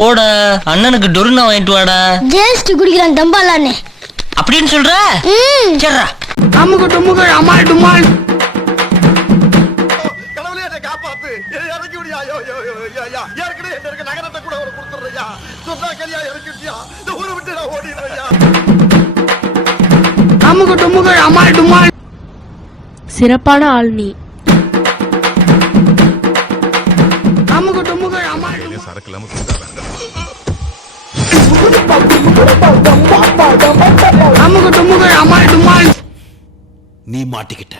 போட அண்ணனுக்கு டொருனா வாங்கிட்டு வாடா. ஜேஸ்ட் குடிக்கிறான் தம்பாலானே அப்படின்னு சொல்ற? சரிடா. அமுக டுமுக அமால் டுமால். கடவுளே என்னை காப்பாத்து. இறக்கி விடியா. ஏற்கனவே என்ன இருக்க நகரத்தை கூட ஒரு கொடுத்துறியா. சொன்னா கரியா இறக்கிட்டியா. இந்த ஊரை விட்டு நான் ஓடிடுறியா. அமுக டுமுக அமால் டுமால். சிறப்பான ஆள் நீ. அமுக டுமுக அமால் டுமால். சரக்குலாம அமுக டுமுக அமால் டுமால். நீ மாட்டிக்கிட்ட.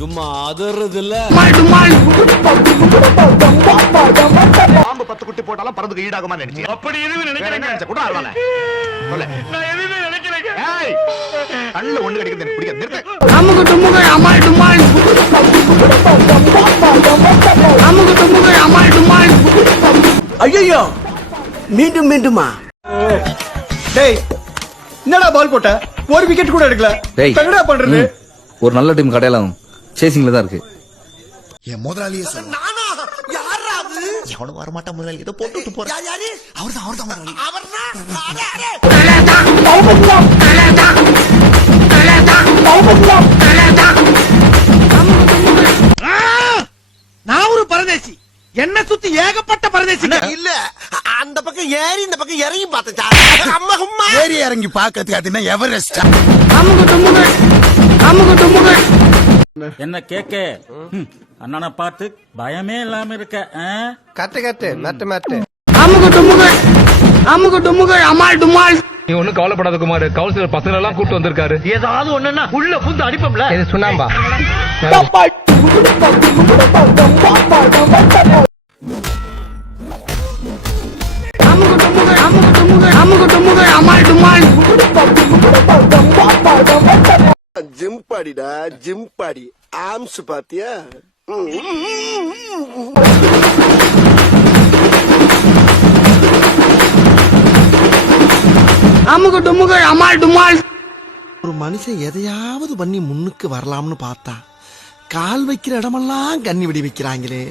சும்மா அதறது இல்ல. அமால் டுமால். பாம்பு 10 குட்டி போட்டாலும் பறந்துக்கு ஈடாகுமா நினைச்சீங்க? அப்படி எதுவும் நினைக்கிறேன் கூட ஆவானே. சொல்ல. நான் எதுவுமே நினைக்கிறேன். ஏய். கண்ணு ஒண்ணு கடிக்குது எனக்கு பிடிக்காது. நிறுத்து. அமுக டுமுக அமால் டுமால். அமுக டுமுக அமால் டுமால். ஐயோ மீண்டும் மீண்டுமா? டேய் என்னடா பால் போட்ட? ஒரு விக்கெட் கூட எடுக்கல. என்னடா பண்றது? ஒரு நல்ல டீம் கடையலாம் சேசிங்ல தான் இருக்கு. என் முதலாளியே சொல்ல. நானா? யாரா அது? எவனும் வர மாட்டான் முதலாளி. ஏதோ போட்டுட்டு போறான். யாரு? அவர்தான் முதலாளி. அவர்தான். நான் ஒரு பரதேசி. என்ன சுத்தி ஏகப்பட்ட பரதேசி. இல்ல அந்த பக்கம் ஏறி இந்த பக்கம் இறங்கி பார்த்தா அம்மா அம்மா ஏறி இறங்கி பாக்கிறதுக்கு அது என்ன எவரெஸ்ட். அமுக டுமுக அமுக டுமுக. என்ன கேக்க அண்ணனை பார்த்து பயமே இல்லாம இருக்க. கட்டு மேட்டு. அமுக டுமுக அமுக டுமுக அமால் டுமால். நீ ஒண்ணும் கவலைப்படாத குமார். கவுன்சிலர் பசங்க எல்லாம் கூட்டு வந்திருக்காரு. ஏதாவது ஒண்ணுன்னா உள்ள புந்து அடிப்போம்ல. இது சுண்ணாம்பா. அமுக டுமுக அமுக டுமுக அமுக டுமுக அமால் டுமால். ஜிம் பாடிடா ஜிம் பாடி ஆம்ஸ் பாத்தியா. அமுக டுமுக அமால் டுமால். ஒரு மனுஷன் எதையாவது பண்ணி முன்னுக்கு வரலாம்னு பார்த்தா கால் வைக்கிற இடமெல்லாம் கண்ணி விடி வைக்கிறாங்களே.